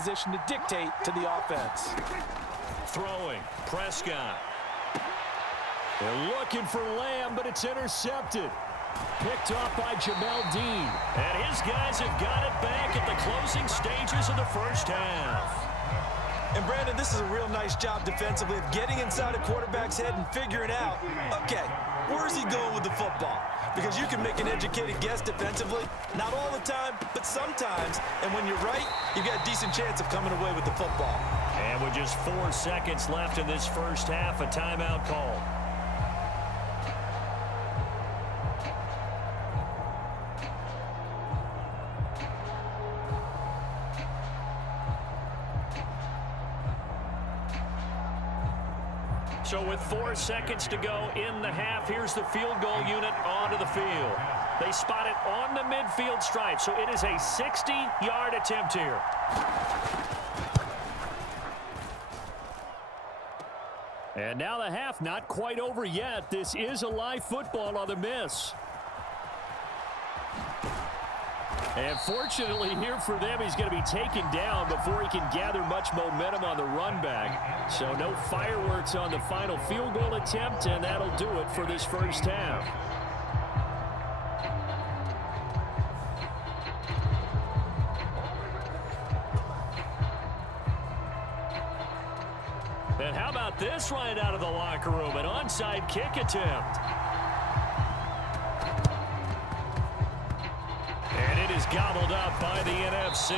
position to dictate to the offense. Throwing, Prescott. They're looking for Lamb, but it's intercepted. Picked off by Jamel Dean. And his guys have got it back at the closing stages of the first half. And, Brandon, this is a real nice job defensively of getting inside a quarterback's head and figuring out, okay, where is he going with the football? Because you can make an educated guess defensively, not all the time, but sometimes. And when you're right, you've got a decent chance of coming away with the football. And with just 4 seconds left in this first half, a timeout call. So with 4 seconds to go in the half, here's the field goal unit onto the field. They spot it on the midfield stripe, so it is a 60-yard attempt here. And now the half not quite over yet. This is a live football on the miss. And fortunately here for them, he's going to be taken down before he can gather much momentum on the run back. So no fireworks on the final field goal attempt, and that'll do it for this first half. And how about this right out of the locker room? An onside kick attempt. And it is gobbled up by the NFC.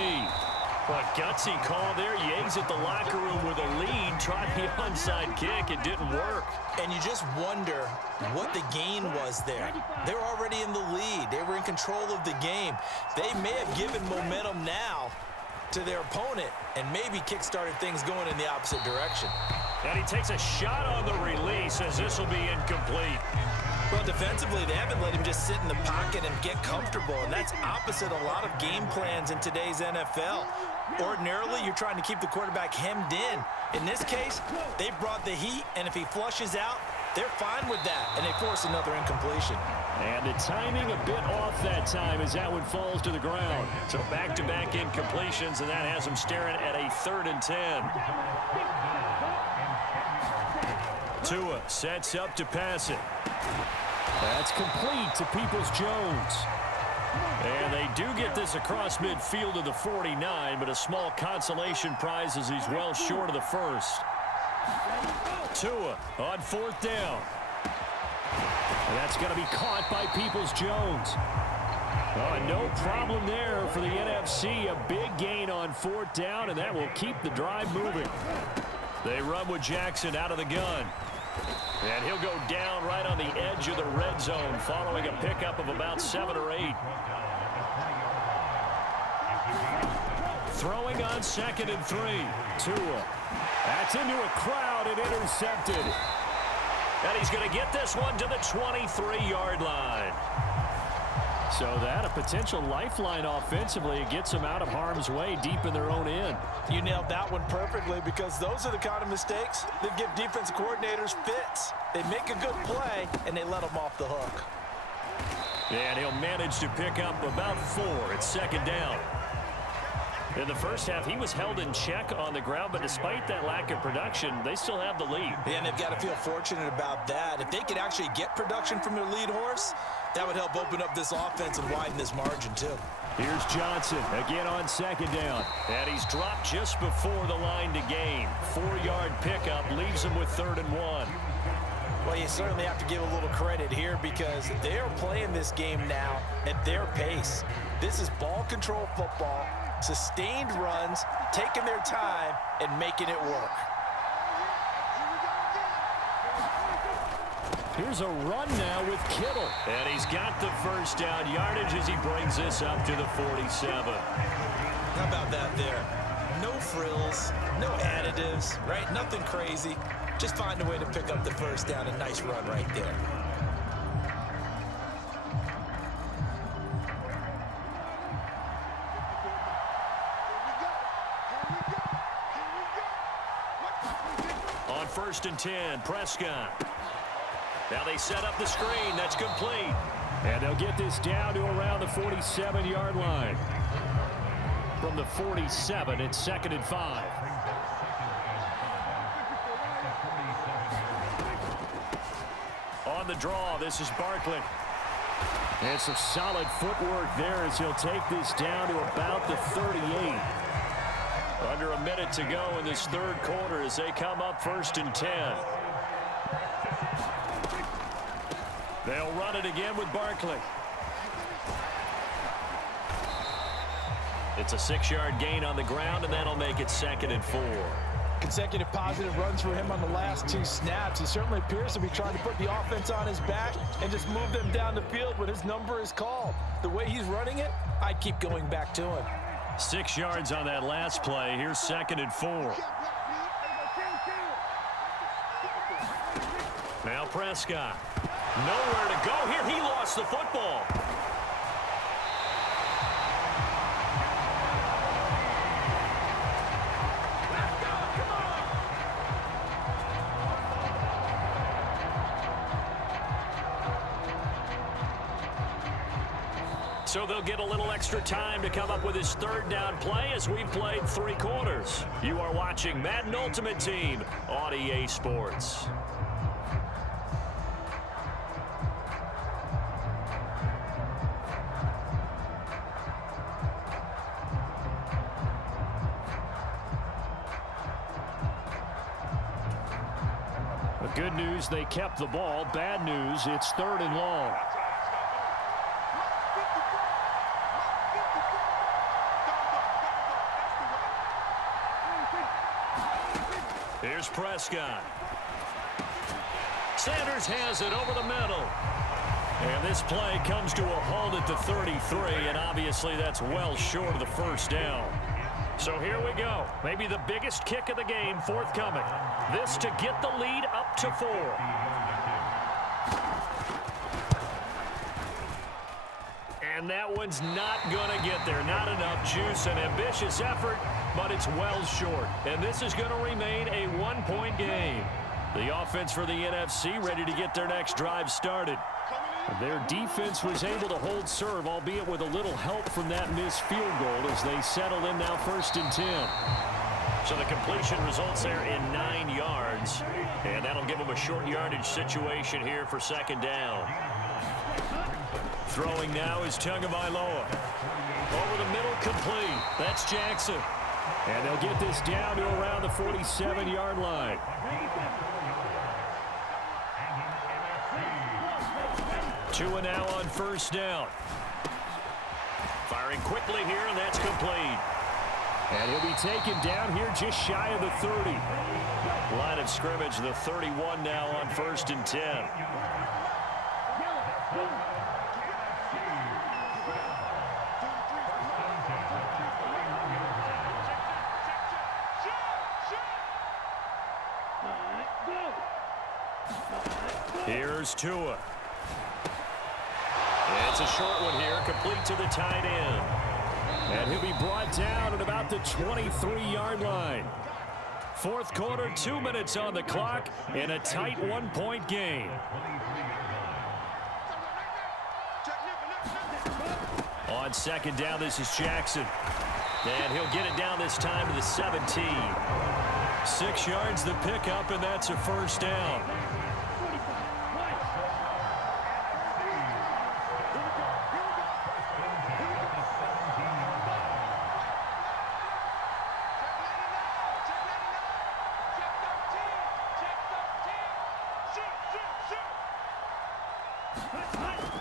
What gutsy call there. Yates at the locker room with a lead. Tried the onside kick. It didn't work. And you just wonder what the gain was there. They were already in the lead. They were in control of the game. They may have given momentum now to their opponent and maybe kick-started things going in the opposite direction. And he takes a shot on the release as this will be incomplete. Well, defensively, they haven't let him just sit in the pocket and get comfortable, and that's opposite a lot of game plans in today's NFL. Ordinarily, you're trying to keep the quarterback hemmed in. In this case, they brought the heat, and if he flushes out, they're fine with that, and they force another incompletion. And the timing a bit off that time as that one falls to the ground. So back-to-back incompletions, and that has them staring at a 3rd and 10. Tua sets up to pass it. That's complete to Peoples-Jones. And they do get this across midfield to the 49, but a small consolation prize as he's well short of the first. Tua on 4th down. And that's going to be caught by Peoples-Jones. Oh, no problem there for the NFC. A big gain on 4th down, and that will keep the drive moving. They run with Jackson out of the gun. And he'll go down right on the edge of the red zone following a pickup of about 7 or 8. Throwing on 2nd and 3. Tua. That's into a crowd and intercepted. And he's going to get this one to the 23-yard line. So that, a potential lifeline offensively. It gets them out of harm's way deep in their own end. You nailed that one perfectly because those are the kind of mistakes that give defensive coordinators fits. They make a good play, and they let them off the hook. And he'll manage to pick up about 4 at 2nd down. In the first half, he was held in check on the ground, but despite that lack of production, they still have the lead. Yeah, and they've got to feel fortunate about that. If they could actually get production from their lead horse, that would help open up this offense and widen this margin, too. Here's Johnson again on 2nd down. And he's dropped just before the line to gain. 4-yard pickup leaves him with 3rd and 1. Well, you certainly have to give a little credit here because they're playing this game now at their pace. This is ball control football, sustained runs, taking their time, and making it work. Here's a run now with Kittle. And he's got the first down yardage as he brings this up to the 47. How about that there? No frills, no additives, right? Nothing crazy. Just find a way to pick up the first down. A nice run right there. On 1st and 10, Prescott. Now they set up the screen. That's complete. And they'll get this down to around the 47-yard line. from the 47. It's 2nd and 5. On the draw, this is Barkley. And some solid footwork there as he'll take this down to about the 38. Under a minute to go in this third quarter as they come up 1st and 10. They'll run it again with Barkley. It's a 6-yard gain on the ground, and that'll make it 2nd and 4. Consecutive positive runs for him on the last 2 snaps. He certainly appears to be trying to put the offense on his back and just move them down the field when his number is called. The way he's running it, I'd keep going back to him. 6 yards on that last play. Here's 2nd and 4. Now Prescott. Nowhere to go here. He lost the football. So they'll get a little extra time to come up with his 3rd down play as we've played 3 quarters. You are watching Madden Ultimate Team on EA Sports. The good news, they kept the ball. Bad news, it's 3rd and long. Here's Prescott. Sanders has it over the middle. And this play comes to a halt at the 33, and obviously that's well short of the 1st down. So here we go. Maybe the biggest kick of the game forthcoming. This to get the lead up to 4. And that one's not going to get there. Not enough juice. An ambitious effort, but it's well short. And this is going to remain a 1-point game. The offense for the NFC ready to get their next drive started. Their defense was able to hold serve, albeit with a little help from that missed field goal as they settle in now 1st and 10. So the completion results there in 9 yards. And that'll give them a short yardage situation here for 2nd down. Throwing now is Tagovailoa. Over the middle, complete. That's Jackson. And they'll get this down to around the 47-yard line. Tua now on 1st down. Firing quickly here, and that's complete. And he'll be taken down here just shy of the 30. Line of scrimmage, the 31 now on 1st and 10. Here's Tua. It's a short one here, complete to the tight end. And he'll be brought down at about the 23-yard line. 4th quarter, 2 minutes on the clock in a tight 1-point game. On 2nd down, this is Jackson. And he'll get it down this time to the 17. 6 yards the pickup, and that's a 1st down.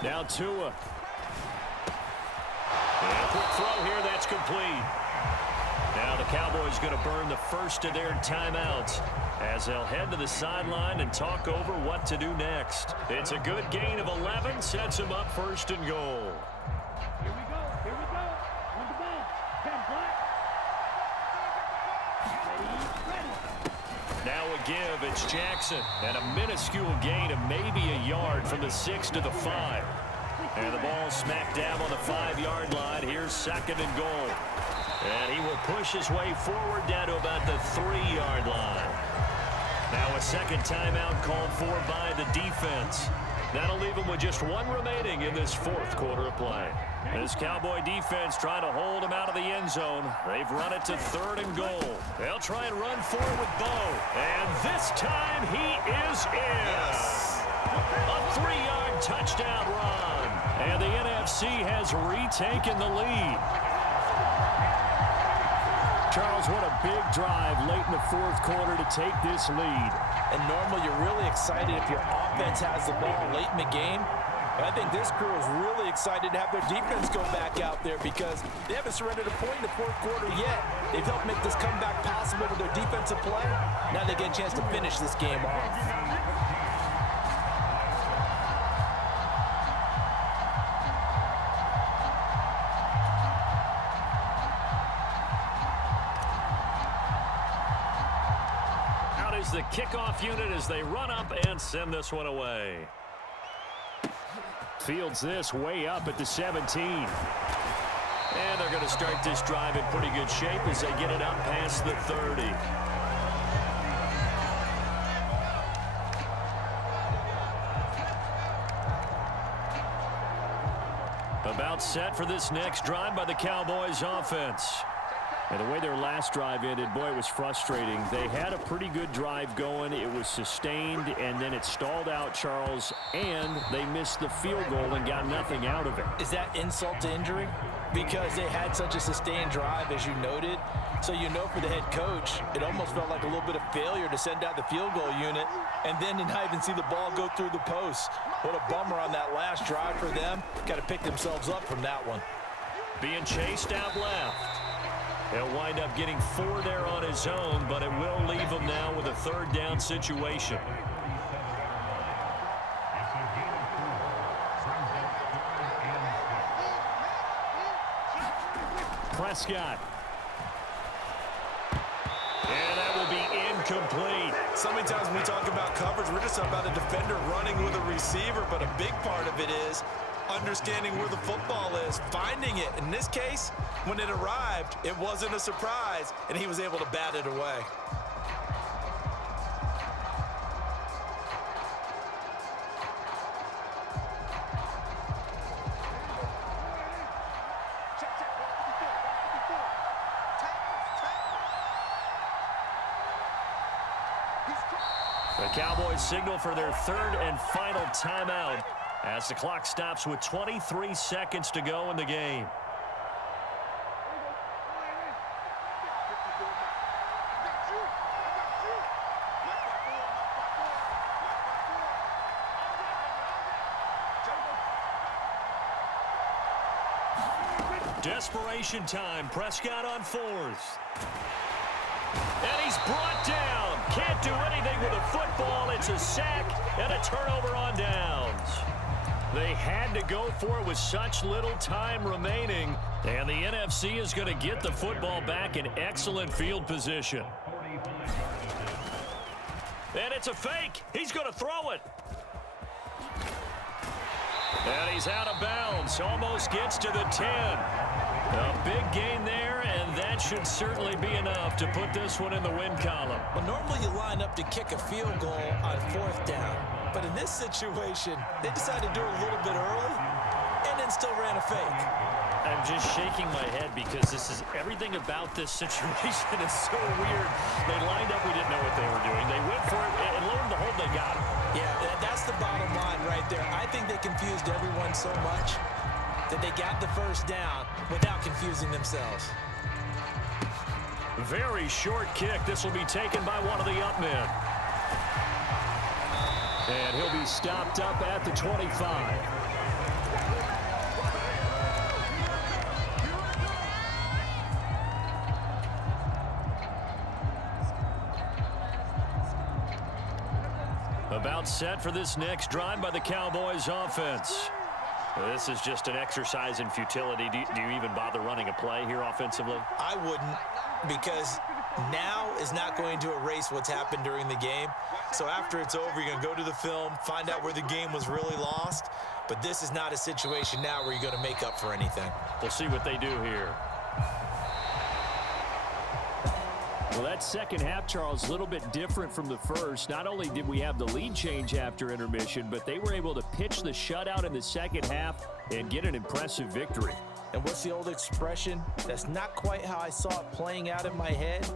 Now Tua. And a quick throw here, that's complete. Now the Cowboys going to burn the first of their timeouts as they'll head to the sideline and talk over what to do next. It's a good gain of 11, sets them up 1st and goal. Here we go. On the ball. 10 black. Ready. Now a give, it's Jackson. And a minuscule gain of maybe a yard from the 6 to the 5. And the ball smacked down on the 5-yard line. Here's 2nd and goal. And he will push his way forward down to about the 3-yard line. Now a second timeout called for by the defense. That'll leave them with just one remaining in this fourth quarter of play. This Cowboy defense trying to hold him out of the end zone. They've run it to 3rd and goal. They'll try and run for it with Bo. And this time he is in. Yes. A 3-yard touchdown run. And the NFC has retaken the lead. Charles, what a big drive late in the fourth quarter to take this lead. And normally you're really excited if your offense has the ball late in the game. But I think this crew is really excited to have their defense go back out there because they haven't surrendered a point in the fourth quarter yet. They've helped make this comeback possible with their defensive play. Now they get a chance to finish this game off. The kickoff unit as they run up and send this one away. Fields this way up at the 17. And they're going to start this drive in pretty good shape as they get it up past the 30. About set for this next drive by the Cowboys offense. And the way their last drive ended, boy, it was frustrating. They had a pretty good drive going. It was sustained, and then it stalled out, Charles, and they missed the field goal and got nothing out of it. Is that insult to injury? Because they had such a sustained drive, as you noted. So you know for the head coach, it almost felt like a little bit of failure to send out the field goal unit and then to not even see the ball go through the post. What a bummer on that last drive for them. Got to pick themselves up from that one. Being chased out left. He'll wind up getting 4 there on his own, but it will leave him now with a 3rd down situation. Prescott. And that will be incomplete. So many times when we talk about coverage, we're just talking about a defender running with a receiver, but a big part of it is understanding where the football is, finding it. In this case, when it arrived, it wasn't a surprise, and he was able to bat it away. The Cowboys signal for their 3rd and final timeout as the clock stops with 23 seconds to go in the game. Desperation time. Prescott on 4th. And he's brought down. Can't do anything with a football. It's a sack and a turnover on downs. They had to go for it with such little time remaining. And the NFC is going to get the football back in excellent field position. And it's a fake. He's going to throw it. And he's out of bounds. Almost gets to the 10. A big gain there, and that should certainly be enough to put this one in the win column. Well, normally you line up to kick a field goal on 4th down. But in this situation, they decided to do it a little bit early and then still ran a fake. I'm just shaking my head because everything about this situation is so weird. They lined up, we didn't know what they were doing. They went for it, and lo and behold, they got it. Yeah, that's the bottom line right there. I think they confused everyone so much that they got the 1st down without confusing themselves. Very short kick. This will be taken by one of the up men. And he'll be stopped up at the 25. About set for this next drive by the Cowboys offense. This is just an exercise in futility. Do you even bother running a play here offensively? I wouldn't, because now is not going to erase what's happened during the game. So after it's over, you're going to go to the film, find out where the game was really lost. But this is not a situation now where you're going to make up for anything. We'll see what they do here. Well, that second half, Charles, a little bit different from the first. Not only did we have the lead change after intermission, but they were able to pitch the shutout in the second half and get an impressive victory. And what's the old expression? That's not quite how I saw it playing out in my head.